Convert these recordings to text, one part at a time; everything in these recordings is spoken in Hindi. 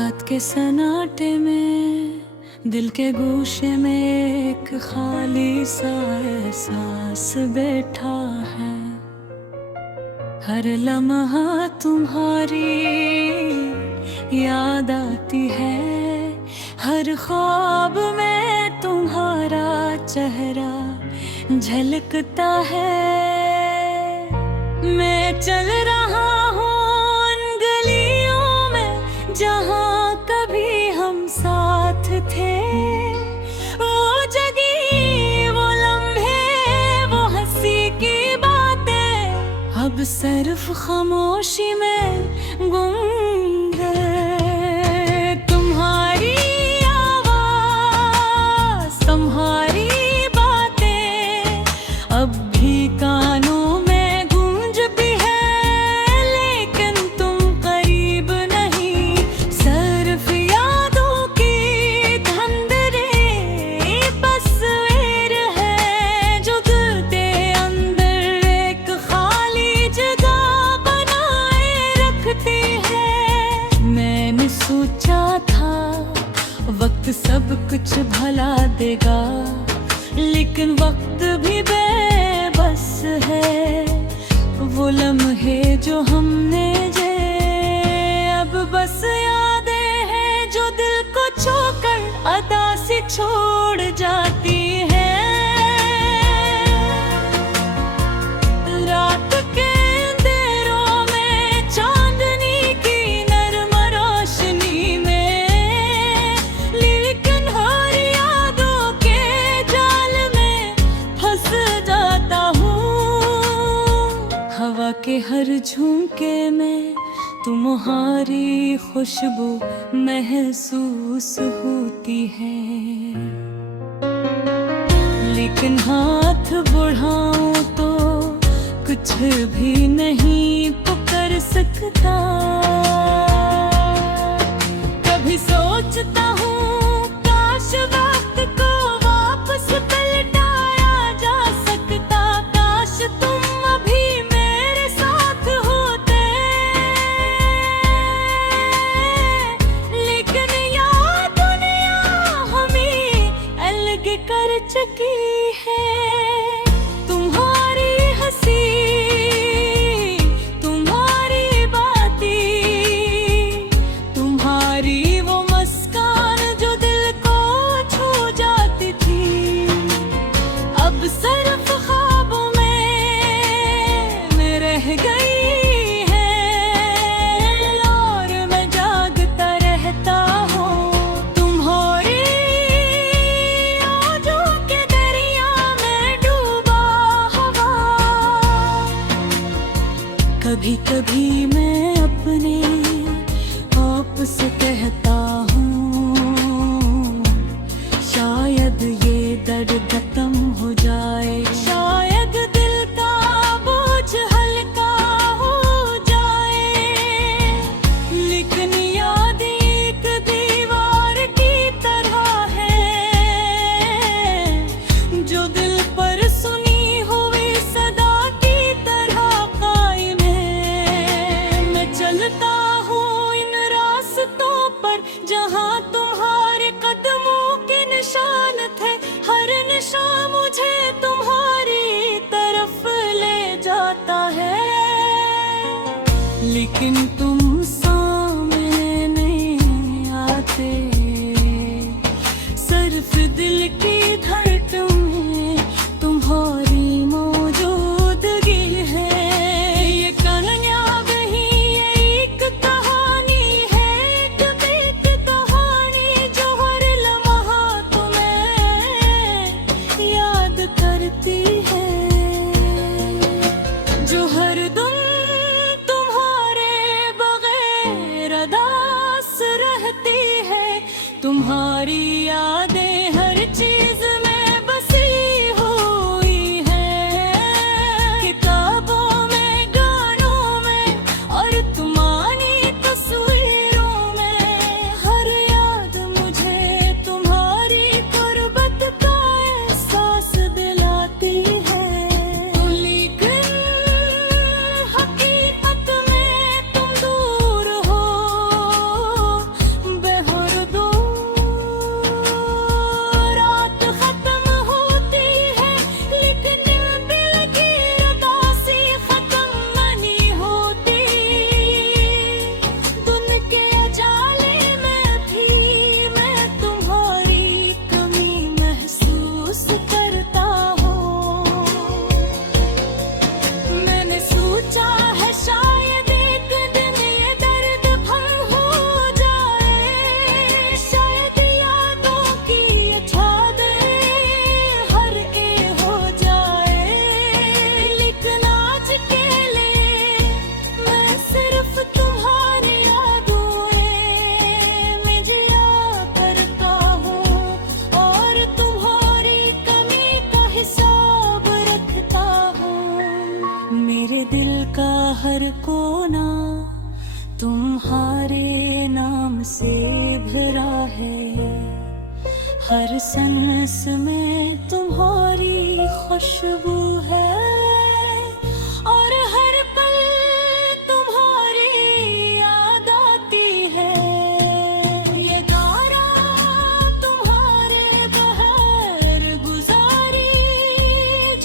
रात के सन्नाटे में दिल के गोशे में एक खाली सा एहसास बैठा है। हर लम्हा तुम्हारी याद आती है, हर ख्वाब में तुम्हारा चेहरा झलकता है। मैं चल रहा हूँ उन गलियों में जहाँ कभी हम साथ थे। वो जगी वो लम्हे वो हंसी की बातें अब सिर्फ खामोशी में गुम गए। तुम्हारी आवाज़ तुम्हारी बातें अब भी कानों में गूंजती है, लेकिन तुम करीब नहीं। सिर्फ यादों की धंधरे तस्वीर है जो दिल के अंदर एक खाली जगह बनाए रखती है। मैंने सोचा था वक्त सब कुछ भला देगा, लेकिन वक्त भी बेबस है। वो लम्हे जो हमने जे अब बस यादें हैं जो दिल को छूकर अदा से छोड़ जाती है। रात के अंधेरों में चांदनी की नरम रोशनी में, लेकिन हर यादों के जाल में फंस जाता हूँ। हवा के हर झोंके में तुम्हारी खुशबू महसूस होती है, लेकिन हाथ बढ़ाऊं तो कुछ भी नहीं पकड़ सकता। कभी सोचता हूँ काश वक्त को वापस पलटाया जा सकता। काश तुम अभी मेरे साथ होते, लेकिन यहाँ दुनिया हमें अलग कर चुकी है। तुम्हारी हंसी तुम्हारी बातें तुम्हारी वो मुस्कान जो दिल को छू जाती थी, अब सिर्फ ख्वाबों में रह गई है। और मैं जागता रहता हूँ तुम्हारी आजों के दरिया में डूबा हवा। कभी कभी मैं अपने आप से कहता हूँ शायद ये दर्द खत्म हो जाए, शायद दिल का बोझ हल्का हो जाए। लेकिन याद एक दीवार की तरह है जो दिल पर सुनी हुई सदा की तरह कायम है। मैं चलता हूँ इन रास्तों पर जहाँ तुम्हारे कदमों के निशान थे। हर निशान मुझे तुम्हारी तरफ ले जाता है, लेकिन तुम सामने नहीं आते। सिर्फ दिल की धड़कन में तुम्हारी मौजूदगी है। ये कामयाब ही एक कहानी है, एक बीत कहानी जो हर लम्हा तुम्हें याद करती है, जो हर दिन तुम्हारे बगैर अदास रहती है। तुम्हारी यादें हर चीज में बसी हुई है, किताबों में गानों में और तुम्हारी तस्वीरों में। हर याद मुझे तुम्हारी गुर्बत का एहसास दिलाती है, लेकिन हकीकत में तुम दूर हो। से भरा है। हर सांस में तुम्हारी खुशबू है और हर पल तुम्हारी याद आती है। ये गाना तुम्हारे बहार गुजारी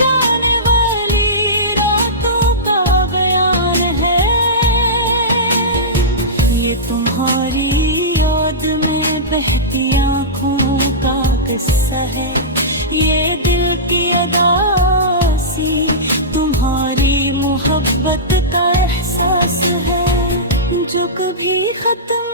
जाने वाली रातों का बयान है। ये तुम्हारी याद में बहती आँखों का किस्सा है। ये दिल की अदासी तुम्हारी मोहब्बत का एहसास है जो कभी खत्म